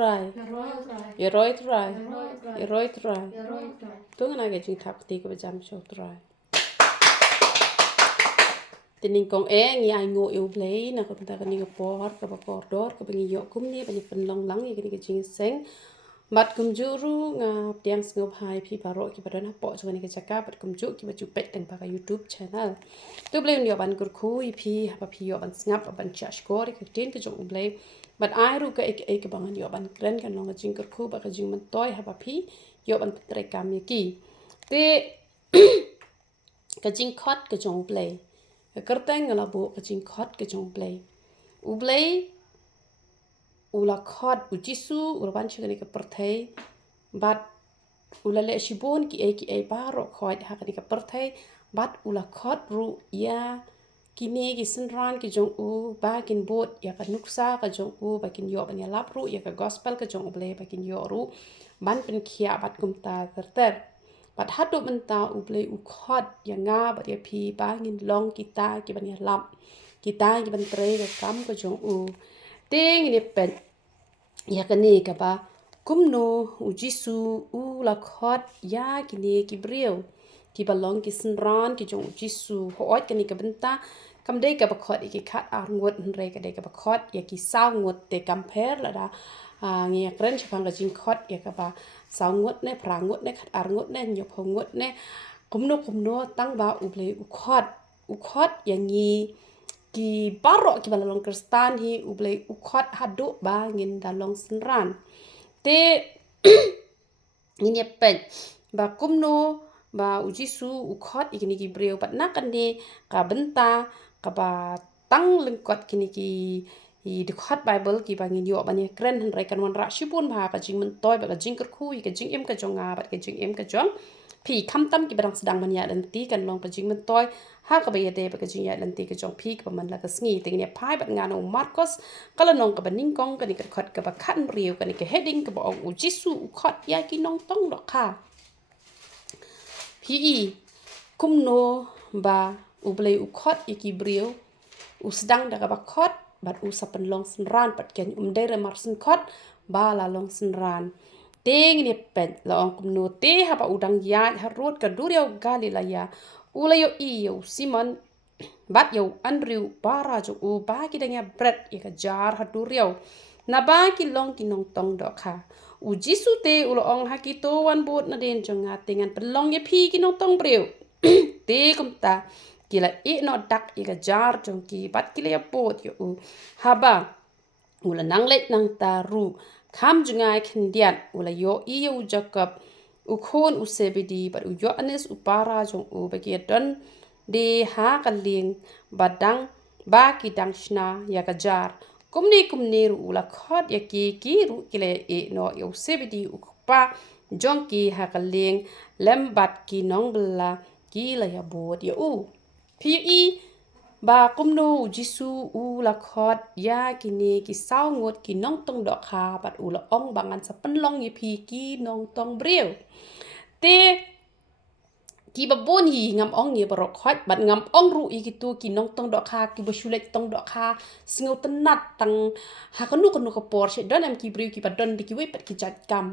try. Yeroi try. Yeroi try. Tuh na ke jing thap ti ko jam show try. Tining kong ngi ai ngo eu play na ko ta ka ni ko por ka ba por dor ka bengi yo kum ni bani pen long lang ni ke jing seng. Bat kum juru nga tiang ngop hai pi paro ki badan ha po so ni ke chaka bat kum ju ki ba ju pet teng pa ka YouTube channel. Tu blame yo ban kur khu pi ha pa pi yo ban snap ban chash ko ke tin ke jo blame. But I ru ka ek bangan yo ban kren kan long jing kur khu ba ka jing man toy ha pa pi yo ban tre kam ye ki. Te ka jing khot ka jong play. Ka kerteng ngala bo ka jing khot ka jong play. U play ula khot u jisu ula ban chigani ka perthai bat ula le shibon ki ai baro khot ha ka perthai bat ula khot ru ya kini ki sinran ki jong u ba kin bot ya ka nuksa ka jong u ba kin yo ban ya lap ru ya ka gospel ka jong ble ba kin yo ru ban pen khia bat kum ta ter bat hatu ban ta u ble u khot ya nga ba ya pi ba ngin long kita ki ban ya lap kita ki ban tre ka kam ka jong u ting ni pen ya ka ni ka ba kum no u jisu u la khot ya kini ki breu ki balong ki sinran ki jong jisu ho ot ka ni ka benta kam dei ka bakhot ki khat ar ngot re ka dei ka bakhot ya ki saw ngot te compare la da ngi kren chapang ka jing khot ya ka ba saw ngot ne prang ngot ne khat ar ngot ne nyop ho ngot ne kum no tang ba u ble u khot ya ngi ki baro ki balong kristan hi u ble u khot hadu ba ngin da long sinran te ngin pet ba kum no ba ujisu ukhot ikini ki breu pat nakane ka benta ka ba tang lengkot kini ki i the khot bible ki bangin yo bani kren han rai kan wan ra shipun ba ka jing men toy ba ka jing kur khu ka jing em ka jonga ba ka jing em ka jong pi kham tam ki barang sedang man ya dan ti kan long ka jing men toy ha ka ba ya de ba ka jing ya dan ti ka jong pi ka man la ka sngi te ne pai ba ngano marcos kala nong ka ba ning kong ka ni ka khot ka ba khan riu ka ni ka heading ka ba ujisu ukhot ya ki nong tong do kha pi kum no ba u blei u khot iki brio u sedang da ba khot bat u sapen long senran pat ken dere mar sen khot ba la long senran teng ni pet la ong kum no te ha ba udang ya ha rot ka durio galilaya u la yo i yo simon bat yo andrew bara jo u ba ki danya bread ya ka jar ha durio na ba ki long ki nong tong do kha u jisu te u lo ong ha ki to wan bot na den jonga tengan pelong ye phi ki nong tong breu te kum ta kila e no dak i ka jar jong ki bat kila ya pot yo u haba ula nang let nang ta ru kham junga khindiat ula yo i yo jacob u khon u sebedi bat u yohanes u para jong u ba ki don de ha ka ling badang ba ki dang shna ya ka jar kumni ru ula khot ya ki ru kile e no yo sebedi u pa jong ki ha ka ling lembat ki nong bla ki la ya bod ya u pi ba kumno jisu u la khot ya kini ki saw ngot ki nong tong do kha bat u la ong bangan sa penlong ye pi ki nong tong breu te ki ba bon hi ngam ong ye barok khot bat ngam ong ru i ki tu ki nong tong do kha ki ba shulet tong do kha singo tenat tang ha kanu ko por she don am ki breu ki ba don ki we pat ki jat kam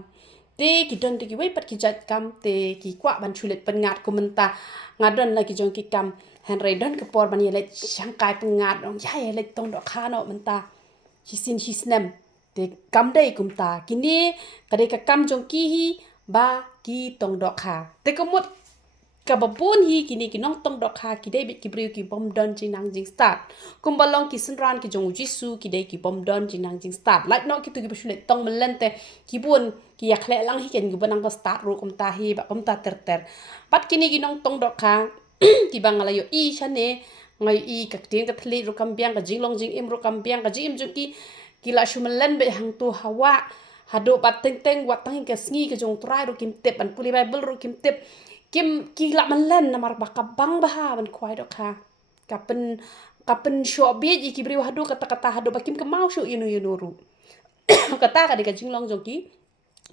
te ki don ki we pat ki jat kam te ki kwa ban shulet pen ngat ko menta ngadon la ki jong ki kam han rai don ka por ban ye le changkai pen ngat dong ya ye le tong do kha no menta hi snem te kam dei kum ta kini ka de ka kam jong ki hi ba ki tong do kha te ko mut ka babun hi kini ki nong tong do kha ki dei bit ki briu ki bom don jing nang jing start kum balong ki sunran ki jong jisu ki dei ki bom don jing nang jing start like no ki tu ki bshule tong melente ki bun ki yak le lang hi ken ki banang ba start ru kum ta hi ba kum ta ter pat kini ki nong tong do kha ki bangala yo i chane ngai i ka ting ka thli ru kam biang ka jing long jing im ru kam biang ka jing im ju ki la shumalen be hang tu hawa hado bat teng wat tang ka sngi ka jong trai ru kim tep an puli bible ru kim tep kim ki la malen na mar ba ka bang ba ha ban kwai do kha kapen sho bi ji ki bri hado kata hado ba kim ka mau sho inu ru kata ka de ka jing long jong ki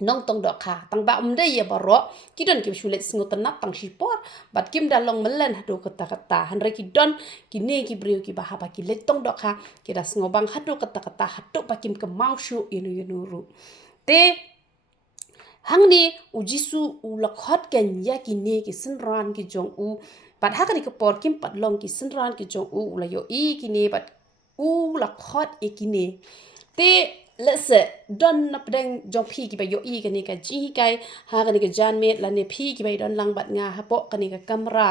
nong tong dok kha tang ba umde ya baro kidon kim shulet sngotanap tang shipor bat kim dalong melen hado kata hanre kidon kine ki brio ki baha ba ki let tong dok kha kida snobang hado kata hado ba kim ke mau shu inu ru te hangni ujisu ulakhot ken ya kine ki sinran ki jong u bat hakani ke por kim pat long ki sinran ki jong u la yo i kine bat u lakhot e kine te lese don na pedeng jong phi ki ba yo i kani ka ji kai ha kani ka jan met la ne phi ki ba don lang bat nga ha po kani ka kamera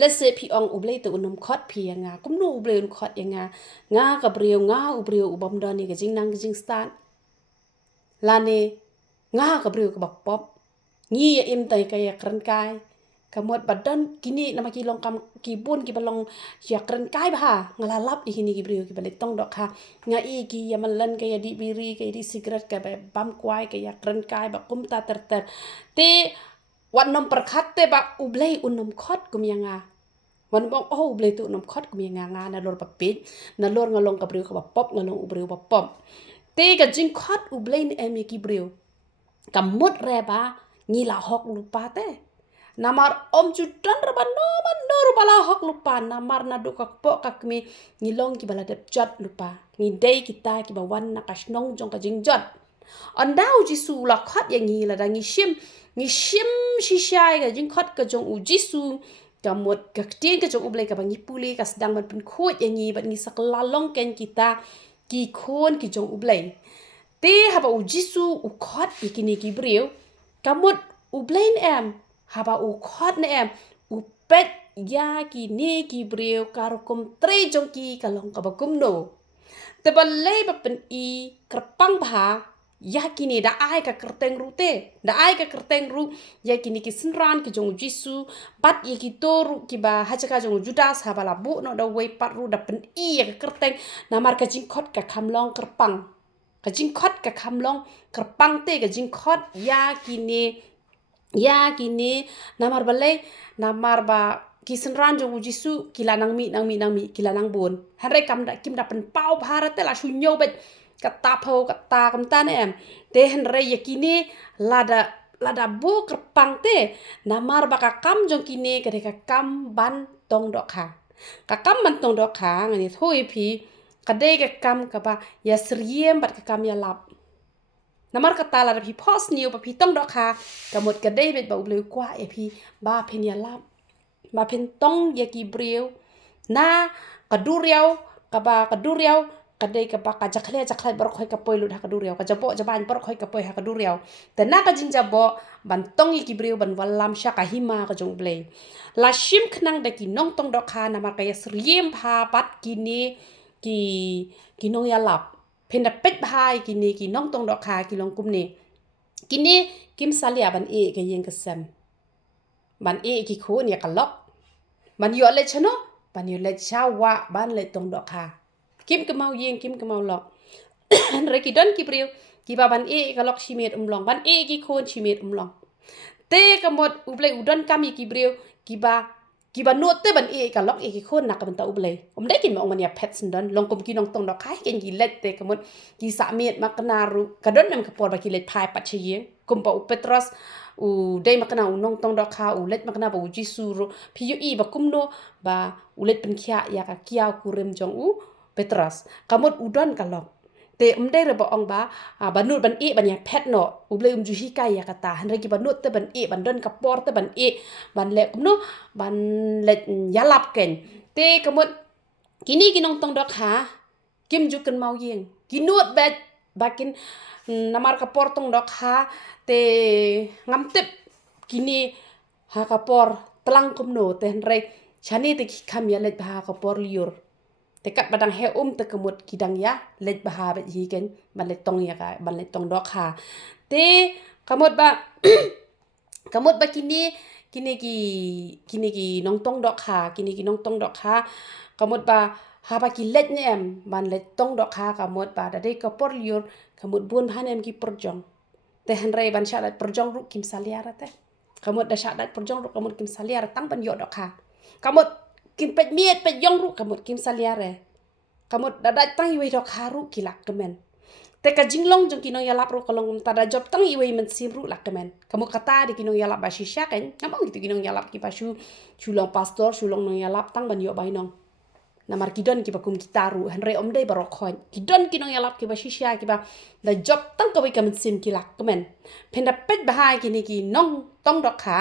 lese phi ong ublei tu unum khot phi nga kum nu ublei un khot nga ka brio nga ubrio ubam don ni ka jing nang jing stan la ne nga ka brio ka bap pop ngi ya im tai ka ya kran kai kamot badan kini nama ki long kam ki bun ki balong ya kran kai ba ngalalap ikini ki brio ki balik tong dok ha nga i ki ya malan ka ya di biri ka di cigarette ka ba bam kwai ka ya kran kai ba kum ta ter te wan nom perkhat te ba ublei unom khot kum ya nga wan bong oh ublei tu unom khot kum ya nga na lor papit na lor ngalong ka brio ka ba pop ngalong ubrio ba pop te ka jing khot ublei ni em ki brio kamot re ba ngila hok lupa te namar om judan raba no bala hok lupa namar na do kakpo kakmi ngilong ki bala dep jot lupa ngidei kita ki bawan na kasnong jong ka jingjot ondau jisu la khat yang ngi la dangi shim shishai ga jing khat ka jong u jisu kamot ka tien ka jong ublei ka bangi puli ka sedang man pun khot yang ngi bat ngi saklalong ken kita ki khon ki jong ublei te haba u jisu u khat ikini ki brio kamot ublein em haba u khot ne em u pet ya ki ne ki brio karukum tre jong ki kalong ka bakum no te balai ba pen i kerpang bha ya ki ne da ai ka kerteng ru te da ai ka kerteng ru ya ki ni ki sinran ki jong jisu bat ye ki toru ki ba hachaka jong judas haba la bu no da wei pat ru da pen i ya ka kerteng namar ka jing khot ka kamlong kerpang ka jing khot ka kamlong kerpang te ka jing khot ya kini namar balai namar ba kisenran jong jisu kila nang mi kila nang bon hanre kam da kim da pen pau bharat te la shunyo bet kata pho kata kam tan em te hanre yakini lada bu kerpang te namar ba ka kam jong kini ka kam ban tong dok kha ka kam ban tong dok kha ngani thoi phi kadai ka kam ka ba ya sriem bat ka kam ya lap namar kata la phi pos niu pa phi tong dok kha kamot ka dei bet ba ubleu kwa e phi ba phin ya lap ba phin tong ya ki breu na ka duriau ka dei ka ba ka jakhle bar khoi ka poi lu ka duriau ka jabo jaban bar khoi ka poi ha ka duriau te na ka jing jabo ban tong ki breu ban walam sha ka hima ka jong blei la shim khnang da ki nong tong dok kha namar ka ya sriem pha pat ki ni ki nong ya lap phen da pet bhai kini ki nong tong dok kha ki long kum ni kini kim salia ban e ka yeng ka sem ban e ki khon ya kalok ban yo le chano ban yo le chawa ban le tong dok kha kim ka mau yeng kim ka mau lok re ki don ki priu ki ba ban e ka lok chimet long ban e ki khon chimet long te ka mot ublei udon kam ki priu ki ba not te ban e ka lok e ki khon nak ban ta ublei dai ki ma on ya pet don long kum ki nong tong dok khai ken ki let te ka mot ki sa met makna ru ka don nam ka por ba ki let phai pat che kum pa u petros u dai makna u nong tong dok kha u let makna ba u jisu ru phi yu i ba kum no ba u let pen khia ya ka kia ku rem jong u petros ka mot u don ka lok te dai re ba ong ba banut ban e ban ya pet no ublei ju hi kai ya kata han re ki banut te ban e ban don ka por te ban e ban le no ban le ya lap ken te kamot kini kinong tong dok ha kim ju kan mau yeng kinut bet bakin namar ka por tong dok ha te ngam tep kini ha ka por tlang kum no te han re chani te kham ya le ba ka por liur te kat badang he te kemut kidang ya let baha bet hi ken ban let tong ya ka ban let tong dok ha te kamut ba kini ki nong tong dok ha kini ki nong tong dok ha kamut ba ha ba ki let ne em ban let tong dok ha kamut ba da de ka por liur kamut bun han em ki porjong te han re ban sha dat porjong ru kim saliara te kamut da sha dat porjong ru kamut kim saliara tang ban yo dok ha kamut kim pet miet pet yong ru kamut kim saliare kamut da tang yoi dok haru kilak kemen te ka jinglong jong kinong yalap ro kalong tada job tang iwe men simru la kemen kamu kata di kinong yalap basisya kan namang gitu kinong yalap ki pasu chulong pastor chulong nong yalap tang ban yo bainong namar kidon ki bakum kitaru hanre omdei barokon kidon kinong yalap ki basisya ki ba da job tang ka we kamen sim ki la kemen penda pet bahai kini ki nong tong dok kha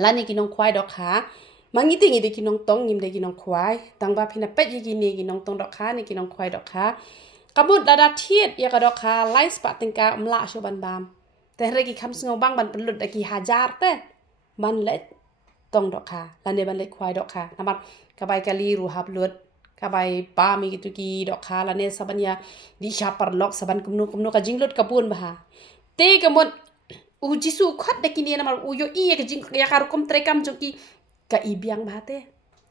lani kinong kwai dok kha mangiti ngi de kinong tong ngim de kinong kwai tang ba phina pet yi ni kinong tong dok kha ni kinong kwai dok kha kamut dada thiet ya ka dok kha lai spa tingka mla sho ban bam te re ki kham sngo bang ban pelut ki hajar te ban le tong dok kha lane ban le kwai dok kha namar ka bai kali ru hap lut ka bai pa mi gitu ki dok kha lane saban ya di shapar lok saban kumnu ka jinglut ka pun bah te kamut u jisu khat de kini namar u yo i ka jing ya kar kum trekam joki ka ibiang bahate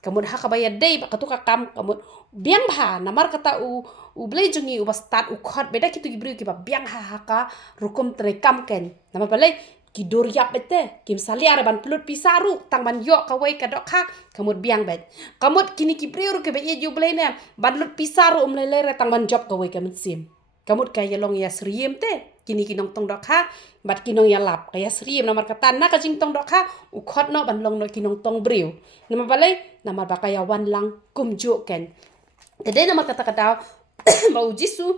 kamut ha ka bayar dei ba katuka kam kamut biang bha namar kata u blei jungi u bastat u khot beda kitu gibru ki ba biang ha ka rukum tre kam ken namar balai ki dor yap bete kim saliar ban plut pisaru tang ban yo ka wei ka dok kha kamut biang bet kamut kini ki breu ke be ju blei ne ban lut pisaru le tang ban job ka wei ka sim kamut ka yelong ya sriem te kini kinong tong dok kha bat kinong ya lap kaya sriem namar kata na ka jing tong dok kha u khot no ban long no kinong tong breu namar balai namar bakaya wan lang kum jo ken tede namar kata mau jisu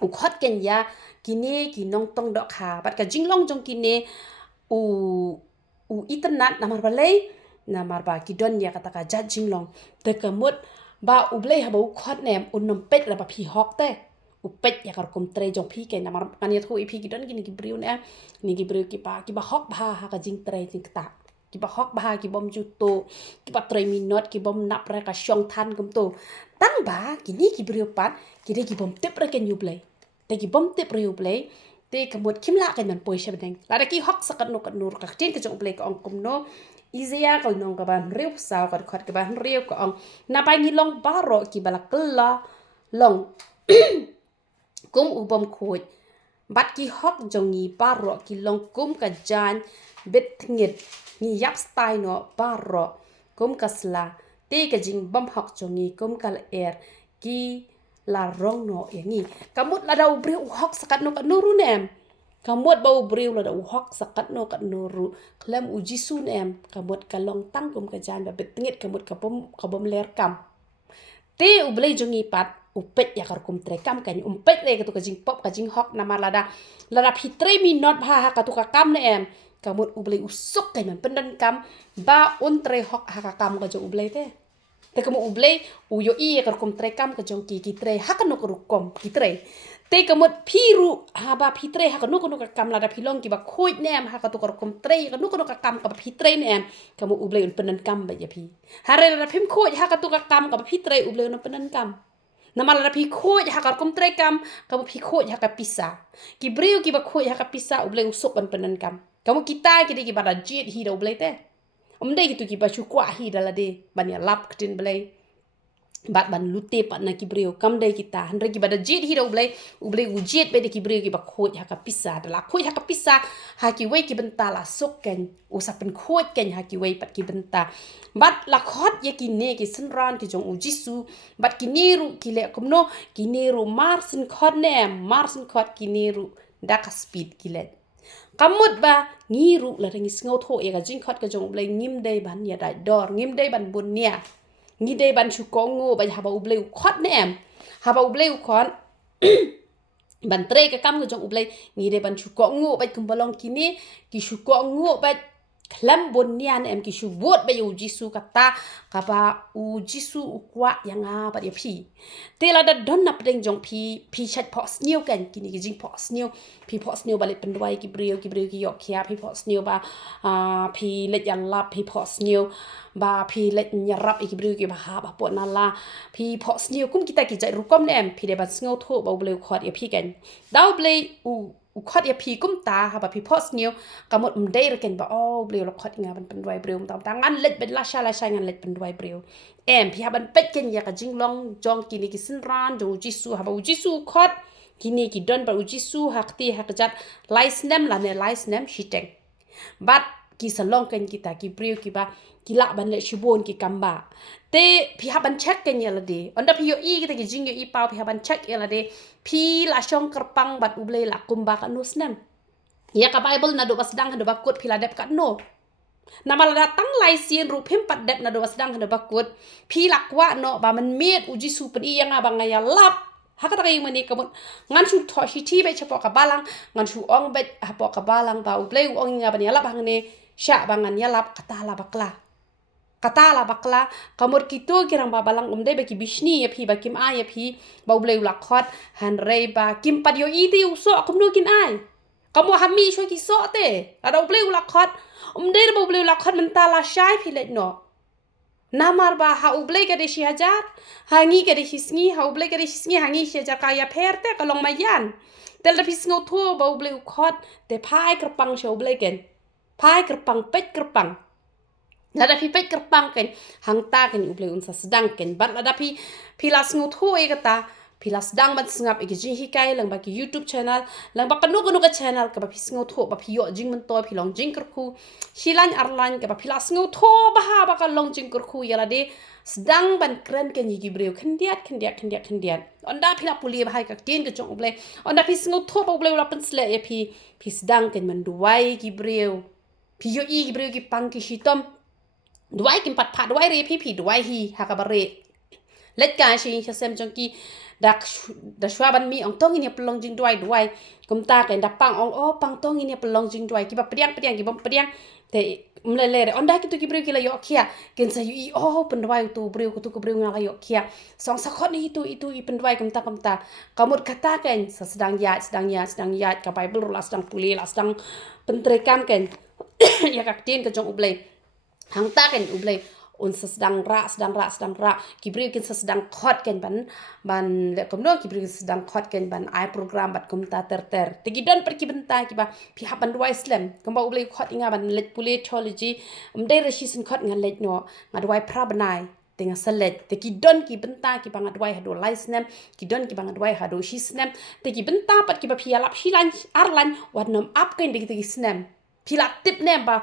u khot ken ya kini kinong tong dok kha bat ka jing long jong kini u internet namar balai namar ba kidon ya kata ka jing long te kamut ba u blei ha ba u khot nem unom pet la ba phi hok te upet ya kar kum tre jong phi ke namar kan ya thu iphi kidon kini ki briu ne ni ki briu ki ba hok ba ha ka jing tre jing ta ki ba hok ba ki bom juto ki ba 3 minut ki bom nap ra ka syong than kum to tang ba kini ki briu pat ki de ki bom tip ra ken yu blai te ki bom tip riu blai te kamut kim la kan man poi she bedeng la da ki hok sakat no kat nur ka tin ka jong blai ka ong kum no izia kal nong ka ban riu sa ka khot ka ban riu ka ong na pai ni long baro ki bala kla long kum ubom khoj bat ki hok jongi baro ki long kum ka jan bet ngit ni yap style no baro kum kasla te ka jing bom hok jongi kum kal er ki la rong no yangi kamut la dau briu hok sakat no ka nuru nem kamut bau briu la dau hok sakat no ka nuru klem uji su nem kamut ka long tang kum ka jan bet ngit kamut ka bom ler kam te u blei jongi pat upet ya kar kum tre kam kan umpet le ka tu ka jing pop ka jing hok nama lada phi 3 minut ha ka tu ka kam ne em kamut u blei usuk kan man pendan kam ba un tre hok ha ka kam ka jo u blei te kamu u blei u yo i kar kum tre kam ka jong ki tre ha ka no ka rukom ki tre te kamut phiru ha ba phi tre ha ka no ka kam lada phi long ki ba khoi nem ha ka tu kar kum tre ka no ka kam ka phi tre ne em kamu u blei un pendan kam ba ya phi ha re la phim khoi ha ka tu ka kam ka phi tre u blei un pendan kam namal na phi khoj ha kar kum tre kam kamu phi khoj ha ka pisa ki breu ki ba khoj ha ka pisa u blei usuk ban penan kam kamu kita ki de ki bara jit hi do blei te dei ki tu ki ba chu kwa hi dala de ban ya lap ktin blei bat ban lute pat na ki breu kam dei kita handre ki bada jit hi do blei u blei u jit be de ki breu ki ba khoj ha ka pisa dala khoj ha ka pisa ha ki wei ki benta la sok ken u sa pen khoj ken ha ki wei pat ki benta bat la khot ye ki ne ki sin ran ki jong u jisu bat ki neru ki le kumno ki neru marsin khot ne marsin khot ki neru da ka speed ki le kamut ba ngiru la ringi sngo tho ye ga jing khot ka jong blei ngim dei ban ya dai dor ngim dei ban bun nia ngi dei ban chu ko ngo ba ha ba u blei khot ne em ha ba u blei khot ban tre ka kam ka jong u blei ngi dei ban chu ko ngo ba kum balong kini ki chu ko ngo ba klam bon nian em ki shu bot ba yu jisu kata ka ba u jisu u kwa yang a ba dia phi te la da don nap deng jong phi chat pos new kan kini ki jing pos new phi pos new ba le pen dwai ki breu ki yok khia phi pos new ba phi le yan lap phi pos new ba phi le nyarap ki breu ki ba ha ba pot na la phi pos new kum kita ki jai rukom ne em phi de ba sngo tho ba bleu khot ya phi kan daw blei u khot ya phi kum ta ha ba phi pos new kamot dei ra ken ba bleu la khot nga ban pen dwai breu tam tangan let bet la sha ngan let pen dwai breu em phi ha ban pet ken ya ka jing long jong kini ki sin ran jong jisu ha ba jisu khot kini ki don ba jisu hakti hakjat lais nem la ne lais nem shiteng bat ki salong kan kita ki brio ki ba ki la ban le shibon ki kamba te pi haban check kan ya lade onda pi yo i kita ki jing yo i pau pi haban check ya lade pi la shong kerpang bat uble la kumba ka nusnem ya ka bible na do basdang do bakut pi la dep ka no nama la datang lai sien ru phim pat dep na do basdang do bakut pi lakwa no ba man miet uji su pi yang abang ya lap hakata kayo mani kamot ngan su tho hiti be chapo ka balang ngan su ong bet hapo ka balang ba uble ong nga ban ya lap hangne sya bangan ya lap kata la bakla kamot kito kirang babalang umde beki bishni ya phi bakim a ya phi ba uble lakhot han rei ba kim pat yo iti uso akum no kin ai kamu hami shoi ki so te ada uble lakhot umde ba uble lakhot mentala shai phi let no namar ba ha uble ka de shi hajar hangi ka de hisngi ha uble ka de hisngi hangi shi hajar kaya perte kalong mayan tel da pisngo tho ba uble khot te phai kerpang sho uble ken phai kerpang pet kerpang lada pi pet kerpang ken hangta ken uble unsa sedang ken bat lada pi pilas nguthu e kata pilas dang bat sngap e jing hikai lang ba ki YouTube channel lang ba kanu ka channel ka ba pi nguthu ba pi yo jing men to pi long jing kerku silan arlan ka ba pilas nguthu ba ha ba ka long jing kerku yala de sedang ban kren ken yigi breu khendiat onda pila puli ba hai ka tin ka chong uble onda pi nguthu ba uble la pen sle e pi sedang ken man duai ki breu pi yo i ki breu ki pang ki shitom duai kim pat pat duai re pi duai hi hakabare let ka shi sem jong ki da shwa ban mi ong tong ini pelong jing duai kum ta ka da pang ong pang tong ini pelong jing duai ki ba priang ki bom priang te mlele onda ki tu ki breu ki la yo kia ken sa yu pen duai tu breu ku tu ku breu nga yo kia song sakot ni itu i pen duai kum ta kamut kata ken sedang ya ka bible la sedang puli la sedang pentrekam ken ya kak tin ka jong uble hang ta ken uble un sedang ra kibriu kin sedang khot ken ban le komno kibriu sedang khot ken ban ai program bat kum ta ter tigi don per ki benta ki ba pi haban dua islam komba uble khot inga ban let puli theology umdai reshisin khot nga let no ngadwai prabanai tenga salet te ki don ki benta ki bang adwai hado laisnem ki don ki bang adwai hado shisnem te ki benta pat ki ba pi alap hilan arlan wadnom up ken de ki snem pila tip nem ba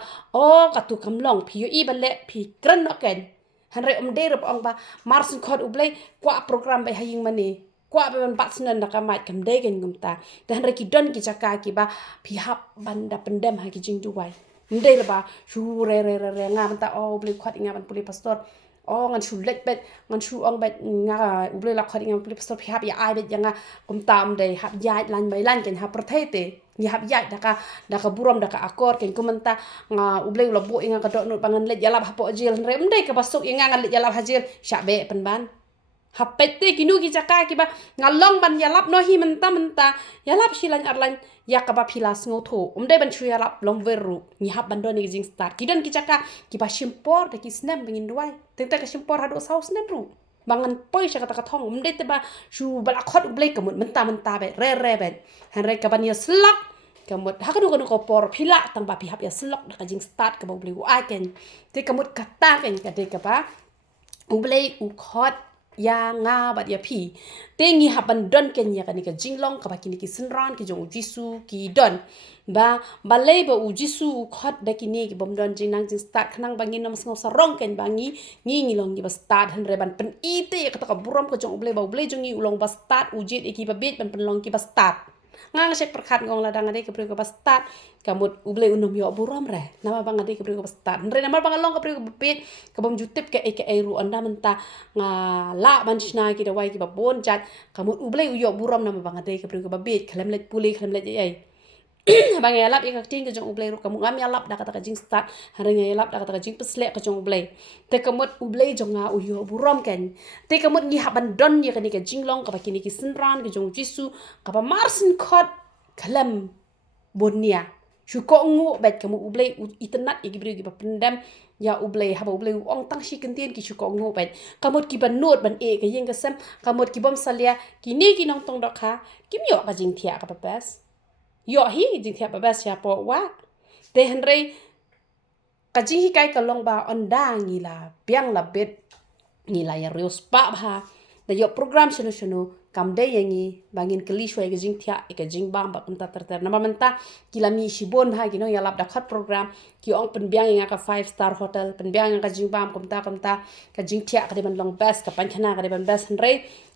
katu kamlong pi yo i balle pi kran no ken hanre de rob ong ba marsun khot uble kwa program ba haying mani kwa ba ban batsnan da kamat kam de gen gumta te hanre ki don ki chaka ki ba pi hap banda pendem ha ki jing duwai de ba shu re nga manta uble khot inga ban puli pastor ngan shu let bet ngan shu ong bet nga uble la khot inga puli pastor pi hap ya ai bet yanga gumta de hap ya lan bai lan ken ha protete ni hab yai daka buram daka akor ken komenta nga uble ula bo inga kadok nut bangan let yalap hapo jil rem dei ka basuk inga ngalet yalap hajil syabe penban hapete kinu ki caka ki ba ngalong ban yalap no hi menta yalap silan arlan ya ka ba pilas ngotho dei ban chu yalap long veru ni hab ban don ni jing start ki don ki caka ki ba shimpor de ki snap bingin duai tenta ka shimpor hado saus snap ru bangan poi sa kata thong dei te ba shu bal akhot uble kamut menta be re bet han re ka ban ya slak kamut hakadu ko por pila tang ba pihap ya slok da jing start ka uble u aken te kamut kata ken ka de ka ba uble u khot ya nga bat ya pi tengi haban don ken ya kan ka jinglong ka ba kini ki sinran ki jong jisu ki don ba balai ba u jisu khot da kini ki bom don jing nang jing start khanang bangin nam sngo sarong ken bangi ngi long ki ba start han re ban pen ite ka ta ka buram ka jong uble jong ngi ulong ba start ujit ki ba bet ban pen long ki ba start ngang sek perkhat ngong ladang ade ke prigo pastat kamut uble unom yo buram re nama bang ade ke prigo pastat re nama bang long ke prigo bepit ke bom jutip ke ru onda menta nga la banchna ki dawai ki babon jat kamut uble yo buram nama bang ade ke prigo babit khlem let puli khlem let ai bang yalap ikak ting ke jong uble ru kamu ngam yalap da kata jing start hareng yalap da kata jing pesle ke jong uble te kamut uble jong nga uyo buram ken te kamut ngi haban don ye kan ke jinglong ka bakini ki sinran ke jong jisu ka ba marsin khot kalam bonia shu ko ngu bet kamu uble itenat ye gibri gi pendam ya uble haba uble ong tang shi kentien ki shu ko ngu bet kamut ki ban not ban e ke yeng ke sem kamut ki bom salia ki ni ki nong tong dokha kim yo ka jing thia ka papes yo hi jing thia babas ya po wa te henrei ka jing hi kai ka long ba onda ngila piang la bet ngila ya reus pa ba da yo program shunu kam de yangi bangin keli shwai ga jing thia ka jing bam ba kumta ter nama menta kilami shibon ha gino ya lap da khat program ki ong pen biang nga ka 5-star hotel pen biang nga ka jing bam kumta ka jing thia ka de ban long best ka pan khana ka de ban best hanre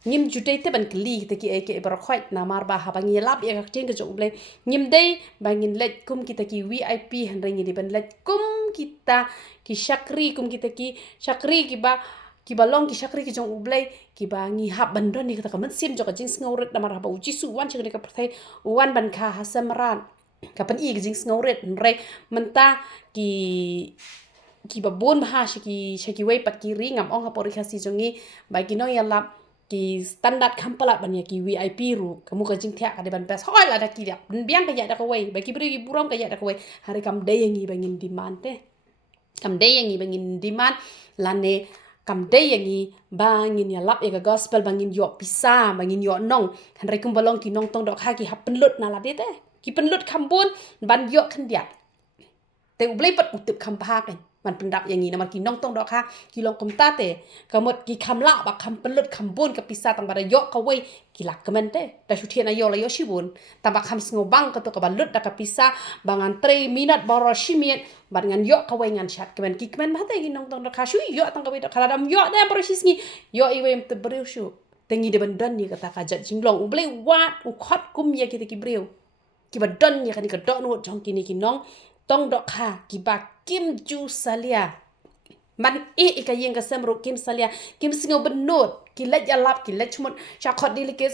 nim jutei te ban kli te ki eke bar khwai na mar ba ha bangi lap ya ka ting ka jong ble nim dei bangin let kum kita ki VIP hanre ngi de ban let kum kita ki shakri kum kita ki shakri ki balong ki shakri ki jong ublay ki ba ngi hab bandon ni kata kaman sim joka jing sngoret na marhaba uji su wan chakni ka perthai wan ban kha hasamran kapan i jing sngoret re menta ki babon ha shaki wei pat ki ring am ong ha pori khasi jongi ba ki no yala ki standard kampala ban ya ki VIP ru kamu ka jing thia ka de ban best hoi la da ki ya biang ka ya da ka wei ba ki bri ki buram ka ya da ka wei hari kam de yangi bangin demand te kam de yangi bangin demand lane kam de yangi bangin ya lap ya gospel bangin yo pisa bangin yo nong han re kum balong ki nong tong dok ha ki hap penlut na la de te ki penlut kambun ban yo khan dia te ublei pat utip kam pa kan man pendap yangi na ki nong tong dok ha ki long kum ta te kamot ki kam la ba kam penlut kambun ka pisa tang pada yo ka wei ki lak kemen te da shuthia na yo la yo shibun tamba kam sngo bang ka to ka balut da ka pisa bangan 3 minute boro shimiet ban ngan yo ka wei ngan chat kemen ki kemen ba te ki nong tong dok ha shu yo tang ka wei kala dam yo de boro shisngi yo i wei te breu shu tengi de bandan ni kata ka jat jinglong ublei wat u khat kum ya ki te ki breu ki badan ya kan ka dok no jong ki ni ki nong tong dok ha ki ba kim ju salia man ka yeng ka semro kim salia kim singo benot ki let ya lap ki let chmot sha khot delicate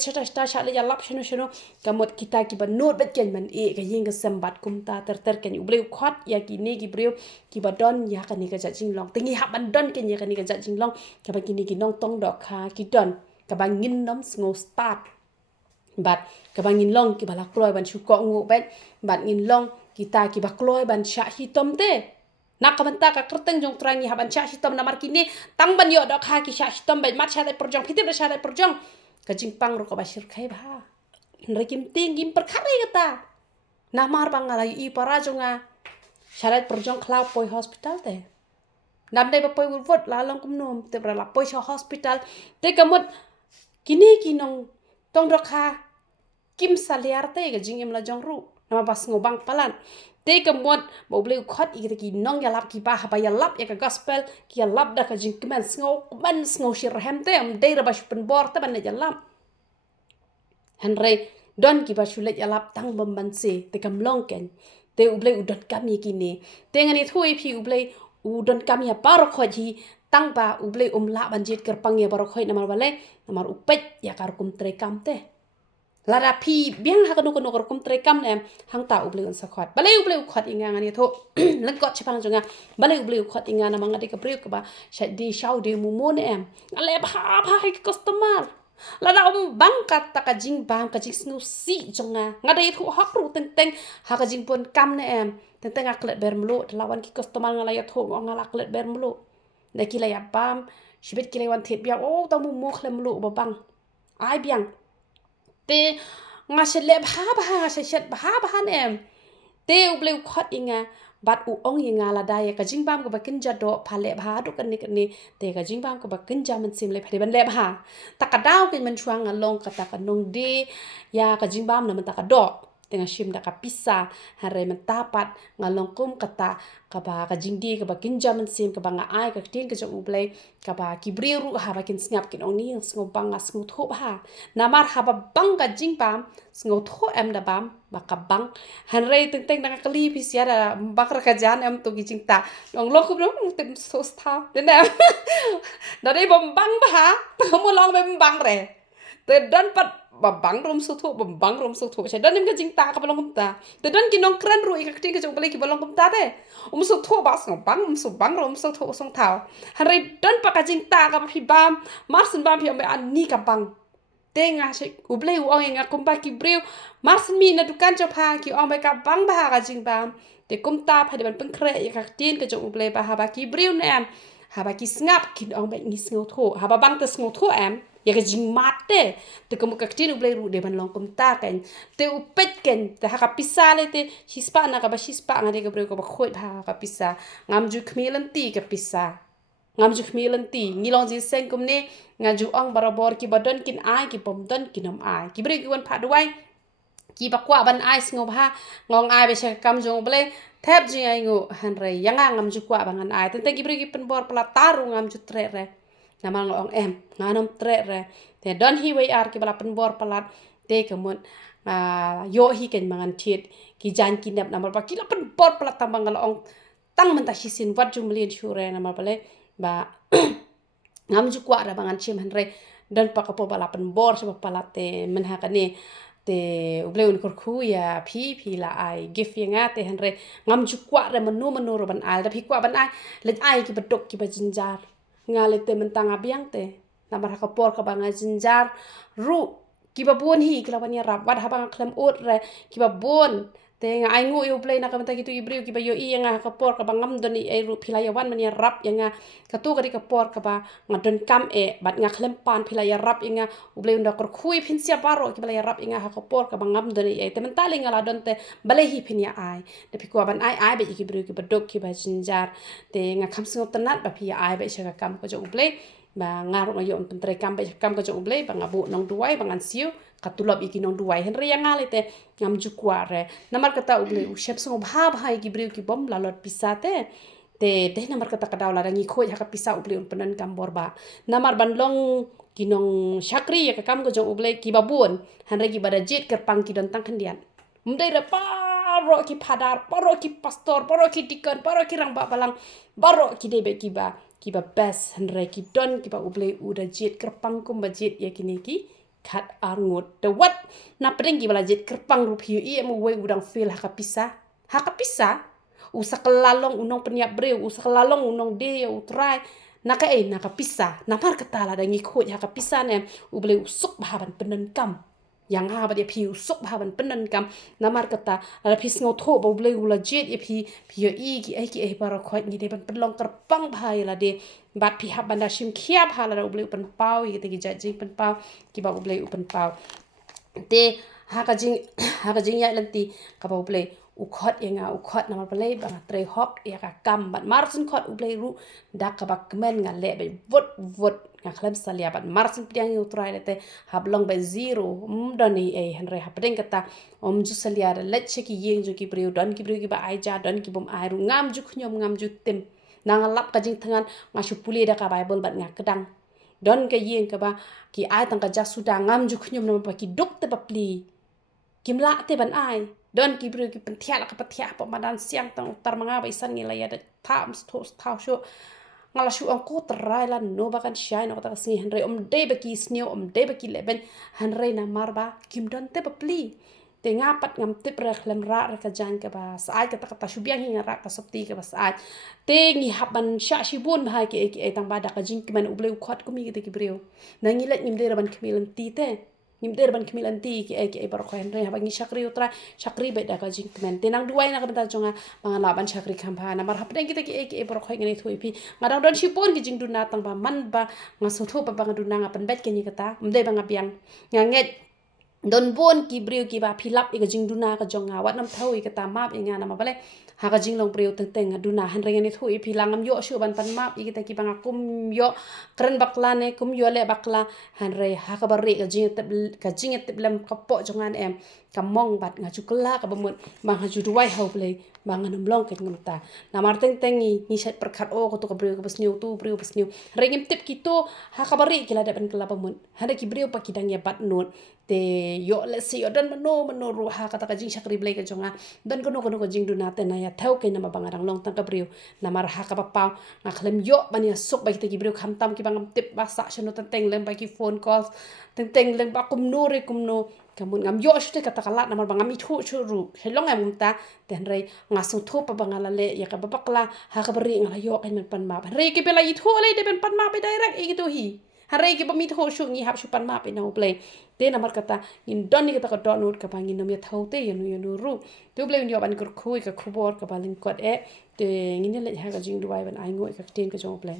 sha le ya lap shno kamot kita ki benot bet ken man ka yeng ka sembat kum ta ter ken ubleu khot ya ki ne ki breu ki badon ya ka ni ka jing long tingi ha ban don ken ya ka ni ka jing long ka ba ki ni ki nong tong dok ha ki don ka ba ngin nom sngo start bat ka ba ngin long ki ba la kloi ban chu ko ngu bet bat ngin long kita ki ba kloi ban sha hitom te nak kamenta ka kerteng jong trangi haban sha hitom na markini tang ban yo dok ha ki sha hitom bet mat sha dai perjong pitip da sha dai perjong ka jing pang ro ka ba shir khai ba re kim ting kim perkhare kata na mar bang ala i para jonga sha dai perjong cloud poi hospital te nam dai ba poi vot la long kum nom te bra la poi sha hospital te kamot kini kinong tong dok ha kim saliar te ga jing im la jong ru nama pas ngobang palan te kamot bo ble khot i ki nong ya lap ki ba ha ba ya lap ya ka gospel ki ya lap da ka jing kemen sngo shir hem te am de ra ba pen bor ta ban ya lap hanre don ki ba shulet ya lap tang bam ban se te kam long ken te uble udot kam yi ki ne te ngani thui phi uble udon kam ya par kho ji tang ba uble la ban jit ker pang ya bar khoi namar bale namar upet ya kar kum tre kam te lara phi biang ha kanu kum tre kam nem hang ta uble on sakhot bale uble khot inga ngani tho lan got chapang jonga bale uble khot inga na manga de ka priuk ba sha di shau de mu mon em ale ba customer lara bang kat ta ka jing bang ka jing snu si jonga ngade thu hak ru teng ha ka jing pon kam ne em teng aklet ber mlo lawan ki customer ngala ya tho ngala aklet ber mlo de ki la ya bam shibet ki le wan thet biang ta mu mo khlem mlo ba bang ai biang te nga shle bha shet bha nem te uble khot inga bat u ong inga la dai ka jingbam ko bakin jado phale bha du kan ni te ka jingbam ko bakin jaman sim le phale ban le bha takadaw kin man chuang along ka ta kanong de ya ka jingbam na man takadok tenga shim da ka pisa hare man tapat ngalong kum kata ka ba ka jingdi ka bakin jaman sim ka ba nga ai ka tin ka jo uble ka ba ki briru ha ba kin snap kin ong ni sngo bang sngo tho ba namar ha ba bang ka jingbam sngo tho em da bam ba ka bang hanre teng na ka li pis ya da bakra ka jan em to ki jingta ong lo kum no tem so sta den da da dei bom bang ba ha to mo long bem bang re te dan pat babang rom su thu babang rom su thu dan nim ka jing ta ka balong kum ta te dan ki nong kran ru ik ting ka jong bale ki balong kum ta te su thu ba song bang su bang rom su thu song thao hanre dan pa ka jing ta ka phi bam marsin bam phi am an ni ka bang te nga se u ble u ong nga kum ba ki breu marsin mi na dukan cho pha ki ong ba ka bang ba ka jing bam te kum ta pha de ban peng kre ik ka tin ka jong u ble ba ha ba ki breu ne am ha ba ki snap ki ong ba ni sngo tho ha ba bang te sngo tho am ya ka jing mate te kamu ka tin ublei ru de ban long kum ta kan te upet ken te ha ka pisa le te hispa na ka ba hispa ngade ka bre ko ba khoi ha ka pisa ngam ju khmelan ti ka pisa ngam ju khmilan ti ngilong ji seng kum ne ngaju ong barabor ki badon kin ai ki pom don kinom ai ki bri ki wan pha duai ki bakwa ban ai sngo ha ngong ai be sha kam jong ble thep ji ai ngu han re yanga ngam ju kwa bangan ai tente ki bri ki pen bor pala taru ngam ju tre re namal ngong nganom tre re te don hi wei ar ki bala pen bor palat te kemun yo hi ken mangan thit ki jan ki nep namal ba ki la pen bor palat tambang ong tang mentah hisin wat ju mlin shure namal bale ba ngam ju kwa ra bangan chim han re dan pakapo bala pen bor sa palat te men ha kane te uble un kor khu ya phi la ai gif yanga te han re ngam ju kwa ra menu ro ban al da phi kwa ban ai let ai ki bedok ki ba jinjar ngale te mentang abiang te namar ka por ka banga jinjar ru ki ba bon hi kla ban ya rap wat ha bang klem ut re ki ba bon te nga ai ngu yu play na ka menta gitu ibriu ki ba yo i nga ka por ka bangam don i ru philaya wan man ya rap yanga ka tu ka di ka por ka ba ngadon kam bat nga klem pan philaya rap inga uble unda kor khui phin sia baro ki bala ya rap inga ha ka por ka bangam don i te mentali nga la don te bale hi phin ya ai de phi kwa ban ai be ki briu ki ba dok ki ba jinjar te nga kham singo tanat ba phi ya ai be sha ka kam ko jo uble ba ngaru ngayon pentre kam be kam ko jo uble ba ngabu nong duai bangan siu katulab iki nong duai hen ria ngale te ngam jukwa re namar kata uble u shep song bha bha ki briu ki bom lalot pisate te namar kata kadaw la rangi khoj ha pisa uble un penan kam borba namar ban long kinong shakri ya kam ko jo uble ki babun han re ki barajit ker pang ki don tang khandian mdai ra paro ki phadar paro ki pastor paro ki dikon paro ki rang ba balang baro ki debe ki ba best han re ki don ki ba uble uda jit ker pang kum bajit ya kini ki kat arngut the what na pedeng gi bala jet kerpang rupiu i emu we udang feel haka pisa usakalalong unong penyak breu usakalalong unong de utrai naka naka pisa na par katala dangi khoj haka pisa ne uble usuk bahaban penen kam yang ha ba dia piu sok bahaban penen kam namar kata ala pis ngo tho ba uble ula jet e pi i ki ai para khoj ni de ban pelong kerpang bahai la de bat pi hab banda shim khiap hala uble upen pau i te ki jajing pen pau ki ba uble upen pau te haka jing ya lanti ka ba uble ukhot nama pale bang tre hok ya ka kam bat marsin khot uble ru dak ka ba kmen nga le be vot nga khlem salia bat marsin piang yu trai lete hablong be zero doni henre hapdeng kata ju salia le cheki yeng ju ki priu don ki priu ki ba ai ja don ki bom ai ru ngam ju khnyom ngam ju tem nang lap ka jing thangan nga shu puli da ka bible bat nga kedang don ka yeng ka ba ki ai tang ka ja suda ngam ju khnyom nam pa ki duk te papli kimla te ban ai don ki bru ki pentia la ka patia pa madan siang tang utar manga ba isan ngila ya da tam stos tau sho ngala shu ang ko trai la no ba kan shai no ta si henre de ba ki snio de ba ki leben henre na marba kim don te papli te ngapat ngam tip ra khlem ra ka jan ka ba sai ka ta shubiang hi ra ka sapti ka ba sai te ngi haban sha shi bun ba ki tang ba da ka jing ki man uble khot ku mi ki breu na ngi let nim de ban khmilan ti te nim der ban khmil anti ki bar kho henre ha bangi shakri utra shakri be da ka jing men tenang duai na ka benta jonga banga laban shakri khampa na mar hapdeng kita ki bar kho ngani thui pi ngadang don shipon ki jing duna tang ba man ba ngaso tho pa banga duna ngapan bet ke ni kata mde banga piang nganget don bon ki briu ki ba philap i ka jing duna ka jonga wat nam thau i kata map i nga na ma bale ha ka jing long briu teng teng duna han reng ni thui philangam yo shu ban pan map i kita ki banga kum yo kren bakla ne kum yo le bakla han re ha ka bari ka jing te lam ka po jongan em kamong bat nga chukla ka bamut bang ha ju duai hau ble bang nam long ke ngam ta na mar teng teng ni set perkhat o ko to ka briu ka basniu tu briu basniu rengim tip ki to ha ka bari ki la da ban kala bamut ha de ki briu pa ki dang ya bat not te yo le si yo dan mano ru ha kata ka jing shakri ble ka jonga dan kono ko jing duna te na ya thau ke na ma bangarang long tang ka briu na mar ha ka pa nga khlem yo ban ya sok ba ki te ki briu kham tam ki bangam tip ba sa shano teng lem ba ki phone calls teng lem ba kum no kamun ngam yo shte kata kalat na mar bangam i thu churu helong am ta ten rei nga su thu pa bangala le ya ka babakla ha ka bari nga yo kan man pan ma rei ki bela i thu le de ben pan ma be direct i to hi harai ki pamit ho shu ngi hap shu pan ma pe na play te na mar kata in don ni kata ka don not ka bangin no me thau te yanu ru tu play yo ban kur khui ka khubor ka balin kot te ngin le ha ka jing duai ban ai ngoi ka ten ka jong play